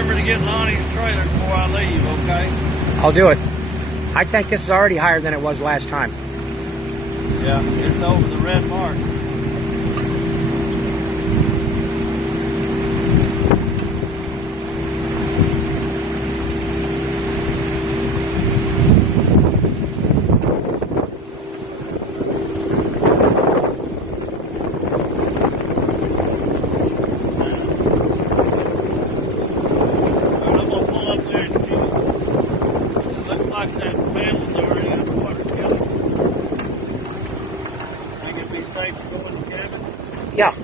remember to get Lonnie's trailer before I leave, okay? I'll do it. I think this is already higher than it was last time. Yeah, it's over the red mark. Like that family's already got the water together. Think it'd be safe to go in the cabin? Yeah.